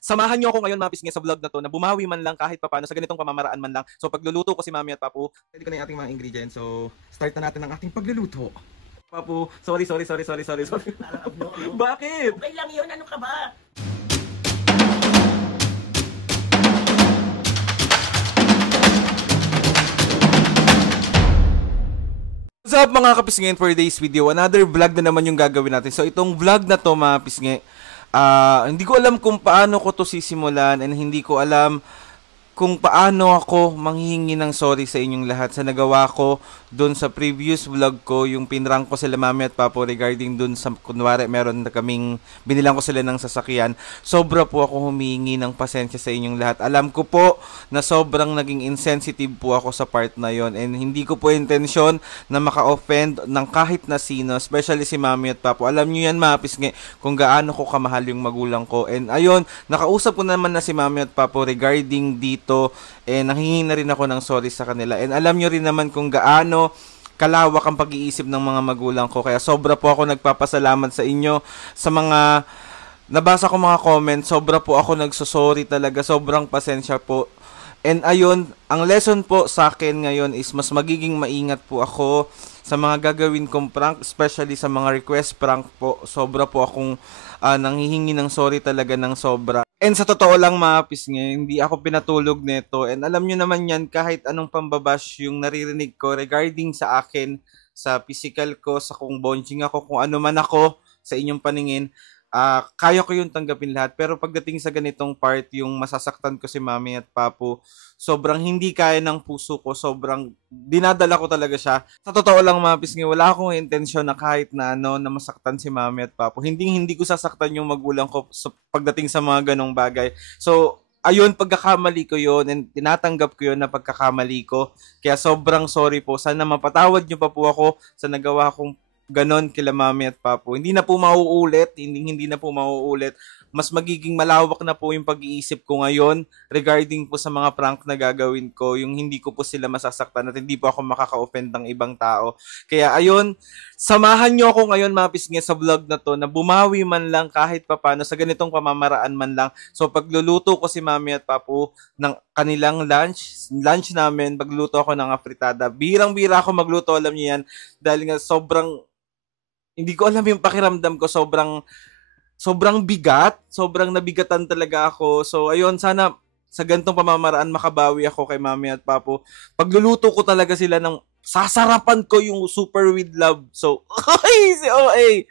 Samahan niyo ako ngayon mga pisngi sa vlog na to na bumawi man lang kahit papaano sa ganitong pamamaraan man lang. So pagluluto ko si Mami at Papu, ready ko na yung ating mga ingredients. So start na natin ang ating pagluluto. Papu, sorry. Bakit? Okay lang yun, ano ka ba? What's up mga kapisngin, for today's video, another vlog na naman yung gagawin natin. So itong vlog na to mga pisngi, hindi ko alam kung paano ko to sisimulan and hindi ko alam kung paano ako manghihingi ng sorry sa inyong lahat sa nagawa ko doon sa previous vlog ko, yung pinrank ko sila Mami at Papu regarding doon sa, kunwari meron na kaming, binilang ko sila ng sasakyan. Sobra po ako humingi ng pasensya sa inyong lahat. Alam ko po na sobrang naging insensitive po ako sa part na yon and hindi ko po intensyon na maka-offend ng kahit na sino, especially si Mami at Papu. Alam nyo yan mga pisngi, kung gaano ko kamahal yung magulang ko. And ayun, nakausap ko naman na si Mami at Papu regarding dito, and nanghingi na rin ako ng sorry sa kanila. And alam nyo rin naman kung gaano kalawak ang pag-iisip ng mga magulang ko. Kaya sobra po ako nagpapasalamat sa inyo sa mga nabasa ko mga comments. Sobra po ako nagsosorry talaga. Sobrang pasensya po. And ayun, ang lesson po sa akin ngayon is mas magiging maingat po ako sa mga gagawin kong prank, especially sa mga request prank po. Sobra po akong nanghihingi ng sorry talaga ng sobra. And sa totoo lang mga pisngi, hindi ako pinatulog nito. And alam nyo naman yan, kahit anong pambabash yung naririnig ko regarding sa akin, sa physical ko, sa kung bonjing ako, kung ano man ako sa inyong paningin, kaya ko yung tanggapin lahat. Pero pagdating sa ganitong part, yung masasaktan ko si Mami at Papu, sobrang hindi kaya ng puso ko, sobrang dinadala ko talaga siya. Sa totoo lang mga pisngi, wala akong intensyon na kahit na na masaktan si Mami at Papu. Hindi ko sasaktan yung magulang ko pagdating sa mga ganong bagay. So, ayun, pagkakamali ko yun and tinatanggap ko yun na pagkakamali ko. Kaya sobrang sorry po. Sana mapatawad nyo pa po ako sa nagawa kong ganon kila Mami at Papu. Hindi na po mauulit, hindi na po mauulit. Mas magiging malawak na po yung pag-iisip ko ngayon regarding po sa mga prank na gagawin ko, yung hindi ko po sila masasaktan at hindi po ako makaka-offend ng ibang tao. Kaya ayun, samahan nyo ako ngayon mga pisngi sa vlog na to na bumawi man lang kahit papano sa ganitong pamamaraan man lang. So pagluluto ko si Mami at Papu ng kanilang lunch namin, pagluto ako ng afritada. Birang-bira ako magluto, alam niyo yan, dahil nga sobrang hindi ko alam yung pakiramdam ko, sobrang bigat, sobrang nabigatan talaga ako. So ayun, sana sa ganitong pamamaraan makabawi ako kay Mami at Papu. Pagluluto ko talaga sila ng sasarapan ko yung super with love. So, si OA.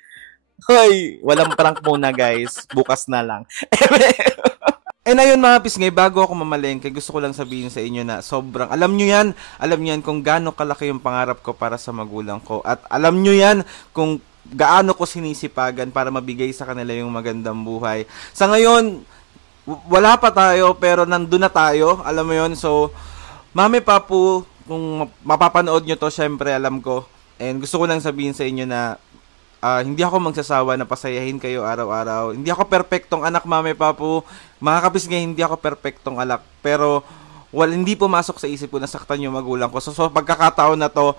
Hoy, walang prank muna guys. Bukas na lang. And ayun mga pisngay, bago ako mamalengke, gusto ko lang sabihin sa inyo na sobrang, alam nyo yan kung gaano kalaki yung pangarap ko para sa magulang ko. At alam nyo yan kung gaano ko sinisipagan para mabigay sa kanila yung magandang buhay. Sa ngayon, wala pa tayo pero nandun na tayo, alam mo yon. So, Mami Papu, kung mapapanood nyo to, syempre alam ko. And gusto ko lang sabihin sa inyo na hindi ako magsasawa na pasayahin kayo araw-araw. Hindi ako perpektong anak, Mami Papu. Mga kapisngay, hindi ako perpektong anak. Pero hindi pumasok sa isip ko na saktan yung magulang ko. So pagkakataon na to,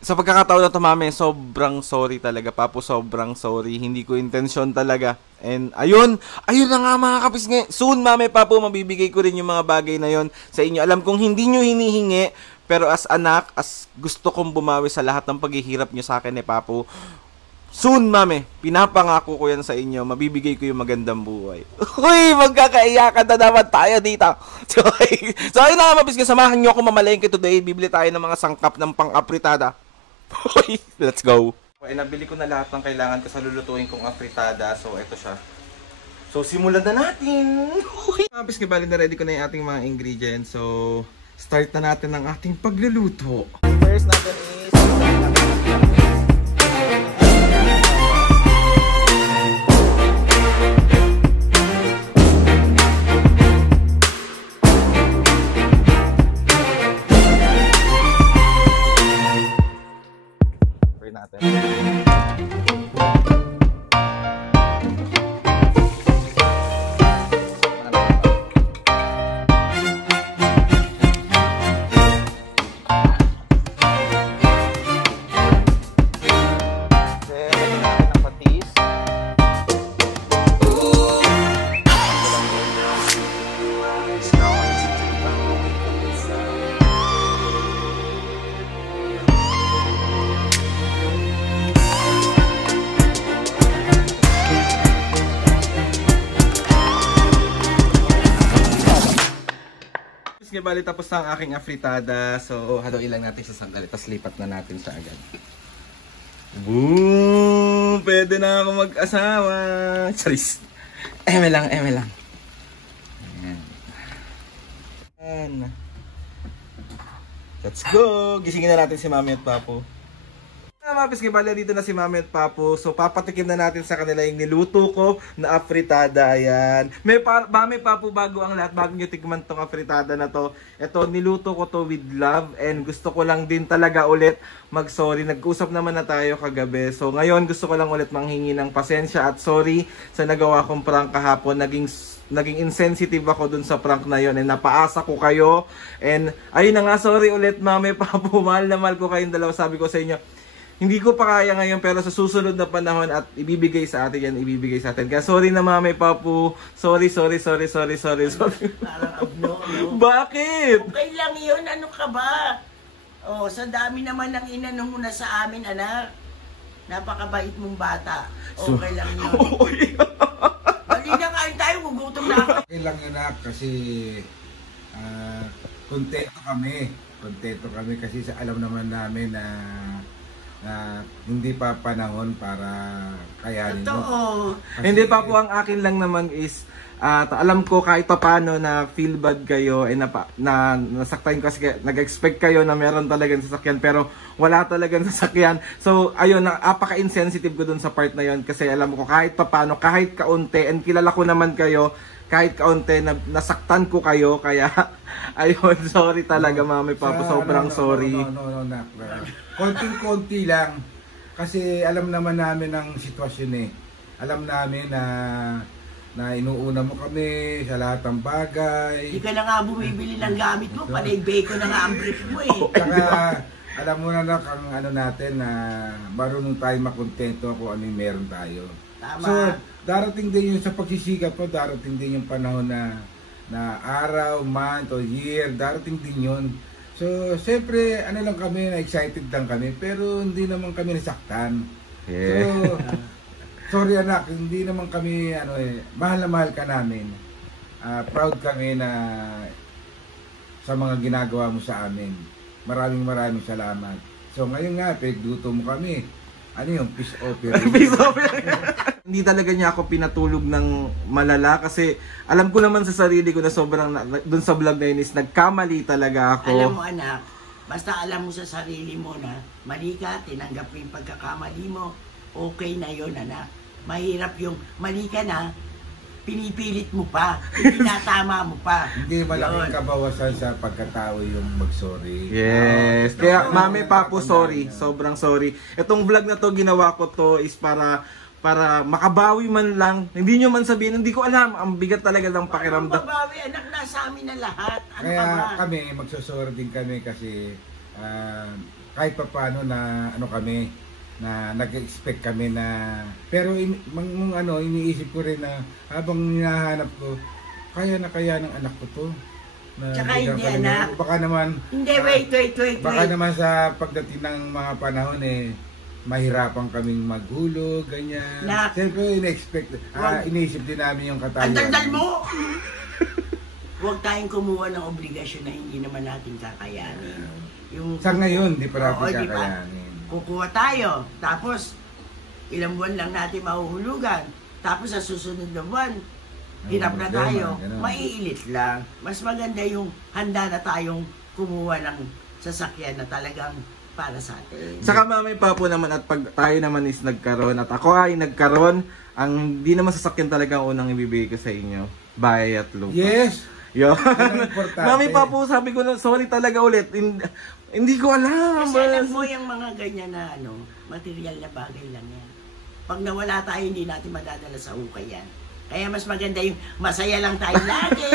sa pagkakataon na to, Mami, sobrang sorry talaga. Papu, sobrang sorry. Hindi ko intensyon talaga. And ayun na nga mga kapisngay. Soon, Mami Papu, mabibigay ko rin yung mga bagay na yon sa inyo. Alam kong hindi nyo hinihingi, pero as anak, as gusto kong bumawi sa lahat ng paghihirap nyo sa akin ni Papu, soon, Mami, pinapangako ko yan sa inyo, mabibigay ko yung magandang buhay. Uy, magkakaiyakan na naman tayo dito. So ayun na nga, mabis, samahan nyo ako mamalengke today. Bibili tayo ng mga sangkap ng pang-apritada. Uy, let's go. Okay, nabili ko na lahat ng kailangan ko sa lulutuin kong apritada. So, ito siya. So, simulan na natin. Uy, mabis, bali na ready ko na yung ating mga ingredients. So, start na natin ang ating pagluluto. First natin is natin. Pisngi, bali tapos na ang aking afritada. So, haluin lang natin sa sandali. Tapos lipat na natin siya agad. Boom! Pwede na ako mag-asawa. Charis. Eme lang, eme lang. Ayan. Let's go! Gisingin na natin si Mami at Papo. Mga Pisngi, bali dito na si Mami at Papo. So, papatikim na natin sa kanila yung niluto ko na afritada. Ayan. Mami, Papo, bago ang lahat, bago nyo tikman tong afritada na to. Ito, niluto ko to with love. And gusto ko lang din talaga ulit mag-sorry. Nag-usap naman na tayo kagabi. So, ngayon gusto ko lang ulit manghingi ng pasensya at sorry sa nagawa kong prank kahapon. Naging insensitive ako dun sa prank na yon and napaasa ko kayo. And ayun na nga, sorry ulit Mami, Papo. Mahal na mahal ko kayong dalawa. Sabi ko sa inyo, hindi ko pa kaya ngayon pero sa susunod na panahon at ibibigay sa atin yan, ibibigay sa atin. Kaya sorry na Mami, Papo. Sorry. Parang abno, no? Bakit? Okay lang yun, ano ka ba? Oh, sa dami naman ng inano mo na sa amin, anak. Napakabait mong bata. Okay lang yun. Bali na kain tayo, gugutom na ako. Okay lang yun kasi kontento kami. Kontento kami kasi alam naman namin na hindi pa panahon para kayanin mo. Totoo. Hindi pa po, ang akin lang naman is alam ko kahit pa paano na feel bad kayo na nasaktan ko kasi nag-expect kayo na meron talagang sasakyan pero wala talagang sasakyan. So ayun, napaka-insensitive ko dun sa part na yon kasi alam ko kahit pa paano, kahit kaunti, and kilala ko naman kayo, kahit kaunti nasaktan ko kayo, kaya ayun, sorry talaga Mami, Papo, sobrang sorry. No, konting-konti lang kasi alam naman namin ang sitwasyon eh. Alam namin na inuuna mo kami sa lahat ng bagay. Hindi ka na nga bumibili ng gamit mo, panay bacon na nga ang brief mo eh. Saka alam mo na ang ano natin na marunong tayo makontento kung ano yung meron tayo. Tama. So, darating din yung sa pagsisikap mo, darating din yung panahon na araw, month, o year, darating din yun. So, siyempre, ano lang kami, na-excited lang kami, pero hindi naman kami nasaktan. Yeah. So, sorry anak, hindi naman kami, mahal na mahal ka namin. Proud kami na sa mga ginagawa mo sa amin. Maraming salamat. So, ngayon nga, pinagluto mo kami. Ano yung peace offering? Peace offering. Hindi talaga niya ako pinatulog ng malala kasi alam ko naman sa sarili ko na sobrang dun sa vlog na yun is nagkamali talaga ako. Alam mo anak, basta alam mo sa sarili mo na mali ka, tinanggap mo yung pagkakamali mo, okay na yun anak. Mahirap yung mali ka na, pinipilit mo pa, tinatama mo pa. Hindi malaking kabawasan sa pagkatao yung mag-sorry. Yes. Kaya Mami, Papo, sorry. Sobrang sorry. Itong vlog na to, ginawa ko to is para makabawi man lang. Hindi nyo man sabihin, hindi ko alam. Ang bigat talaga ng pakiramdam. Mabawi, anak, nasa amin na lahat. Ano Kaya ka ba? kami, magsusorry din kami kasi kahit pa paano na kami, na nag-expect kami na pero iniisip ko rin na habang hinahanap ko kaya ng anak ko to na tsaka hindi anak baka naman hindi wait baka naman sa pagdating ng mga panahon mahirapan kaming maghulog ganyan siyempre iniisip din namin yung katawan. Ang daldal mo. Huwag tayong kumuha ng obligasyon na hindi naman natin kakayanin. Sa ngayon di pa natin kakayanin. Kukuha tayo, tapos ilang buwan lang natin mahuhulugan, tapos sa susunod na buwan, hirap na tayo, maiilit lang. Mas maganda yung handa na tayong kumuha ng sasakyan na talagang para sa atin. Saka Mami, Papo naman at pag tayo naman is nagkaroon at ako ay nagkaroon, ang di naman sasakyan talaga ang unang ibibigay ko sa inyo, bahay at lupa. Yes! Yun. Mami, Papo, sabi ko na sorry talaga ulit. Hindi ko alam. Kasi alam mo yung mga ganyan na material na bagay lang yan. Pag nawala tayo, hindi natin madadala sa hukay yan. Kaya mas maganda yung masaya lang tayo lagi.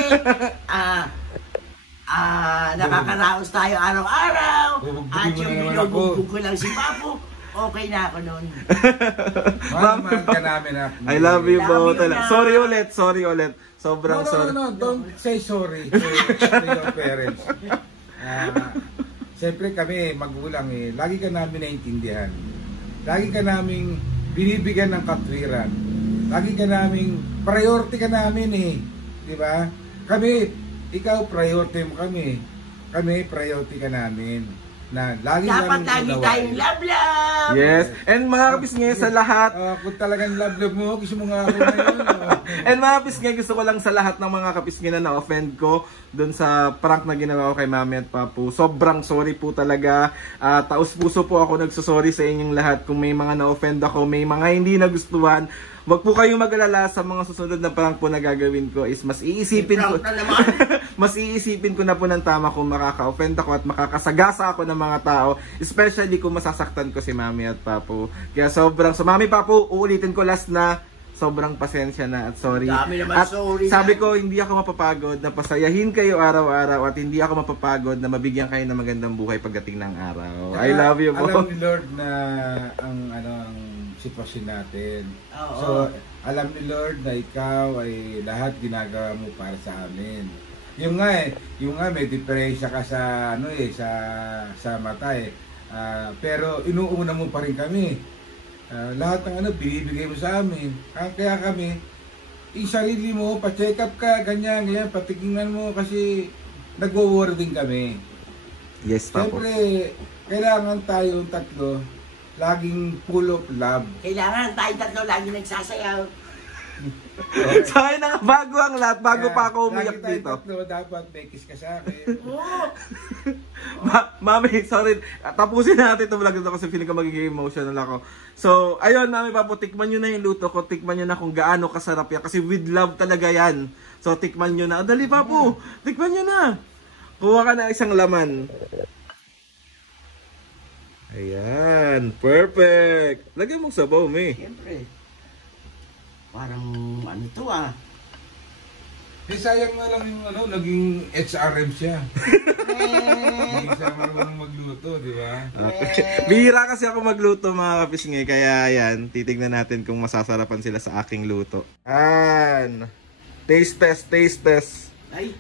Nakakaraos tayo araw-araw. At yung binubugbog ko lang si Papo, okay na ako nun. Mahal ka namin. I love you both. Sorry ulit. Sobrang sorry. No, don't say sorry to your parents. Siyempre kami, magulang lagi ka namin naiintindihan. Lagi ka namin binibigyan ng katwiran. Lagi ka namin, priority ka namin di ba? Kami, ikaw priority mo kami. Kami priority ka namin. Na lagi Dapat namin lagi unawain. tayong love. Yes. And mga kapisngay sa lahat, Kung talagang love mo, gusto mo nga ako ngayon. and mga kapisngay, gusto ko lang sa lahat ng mga kapisngay na na-offend ko dun sa prank na ginawa ko kay Mami at Papu. Sobrang sorry po talaga. Taos puso po ako nagsusorry sa inyong lahat kung may mga na-offend ako, may mga hindi nagustuhan. Wag po kayong mag-alala sa mga susunod na prank po na gagawin ko is mas iisipin ko mas iisipin ko na po ng tama kung makaka-offend ako at makakasagasa ako ng mga tao, especially kung masasaktan ko si Mami at Papu. Kaya sobrang, so Mami, Papu, uulitin ko last na sobrang pasensya na at sorry. Dami naman At sorry sabi na. ko, hindi ako mapapagod na pasayahin kayo araw-araw at hindi ako mapapagod na mabigyan kayo ng magandang buhay pagdating ng araw. I love you po. Alam ni Lord na ang sitwasyon natin. Oo. So, alam ni Lord na ikaw ay lahat ginagawa mo para sa amin. Yung nga may diferensya ka sa sa mata eh. Pero inuuna mo pa rin kami. Lahat ng binibigay mo sa amin. Kaya kami, yung sarili mo, pa-check up ka, ganyan, patignan mo kasi nagwo-worry din kami. Yes, Papu. Siyempre, kailangan tayong tatlo laging full of love. Kailangan tayong tatlo lagi nagsasayaw. So ayun na nga, bago ang lahat, bago pa ako umiyak lagi dito. tayong tatlo, dapat may kiss ka sa akin. Oo. Mami, sorry. Tapusin natin itong vlog ito kasi feeling ko magiging emotional ako. So, ayun, Mami, Papu, tikman nyo na yung luto ko. Tikman nyo na kung gaano kasarap yan. Kasi with love talaga yan. So, tikman nyo na. Dali, Papu, tikman nyo na. Kuha ka na isang laman. Ayan, perfect. Lagyan mong sabaw, May. Siyempre. Parang to Eh, sayang nga lang yung naging HRM siya. Hindi siya marunong magluto, di ba? Okay. Bihira kasi ako magluto, mga kapisngay. Kaya ayan, titignan natin kung masasarapan sila sa aking luto. Ayan. Taste test, taste test. Ay.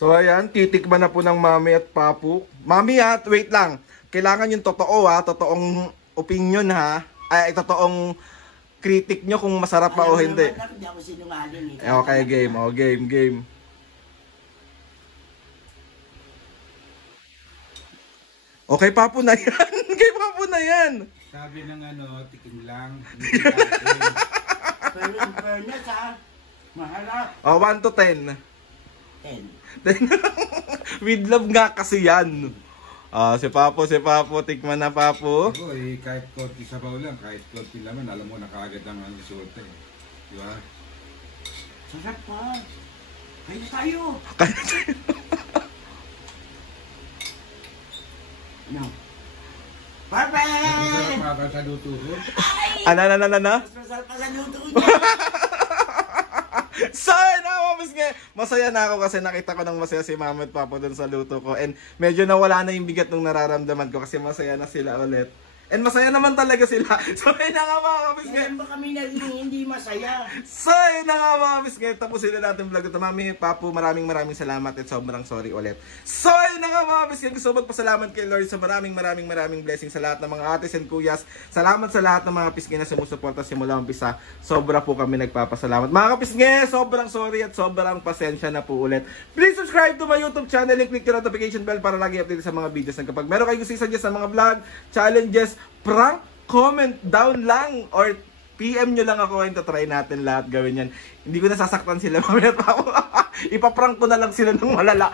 So ayan, titikman na po ng Mami at Papu. Mami ha, wait lang. Kailangan yung totoo ha, totoong opinion ha. Ay, totoong critic nyo kung masarap pa o hindi. Hindi ako sinungaling eh. Okay, game. O, game. Okay, Papu na yan. Kay Papu na yan. Sabi ng tikim lang. Pero in fairness maharap. O, 1 to 10. 10. With love nga kasi yan. Si Papu, tikman na, Papu. Ako kahit konti sabaw lang, kahit konti laman, alam mo na kaagad ang resulta eh. Di ba? Sarap pa. Kain tayo. No. Perfect! Masarap pa sa luto ko. Ano? Mas masarap pa sa luto ko niya. Sorry na, masaya na ako kasi nakita ko ng masaya si Mami at Papu dun sa luto ko. And medyo nawala na yung bigat nung nararamdaman ko kasi masaya na sila ulit. And masaya naman talaga sila. So ayun na nga mga kapisngay. Kailan ba kami naging hindi masaya? So ayun na nga mga kapisngay. Tapusin na natin vlog ito. Mami, Papu, maraming salamat at sobrang sorry ulit. So ayun na nga mga kapisngay. Gusto magpasalamat kay Lord sa maraming blessings sa lahat ng mga ates and kuyas. Salamat sa lahat ng mga kapisngay na sumusuporta simula umpisa. Sobra po kami nagpapasalamat. Mga kapisngay, sobrang sorry at sobrang pasensya na po ulit. Please subscribe to my YouTube channel and click the notification bell para lagi update sa mga videos. And kapag meron kayo gusto i-suggest sa mga vlog, challenges, prank, comment down lang or PM nyo lang ako and try natin lahat gawin yan. Hindi ko nasasaktan sila mamaya pa ako. Ipaprank ko na lang sila ng malala.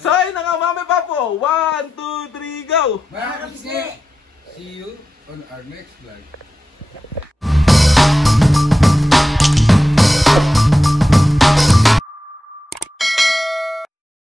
So ayun na nga Mami Papu. 1, 2, 3, go! Mga kapisngay, see you on our next vlog.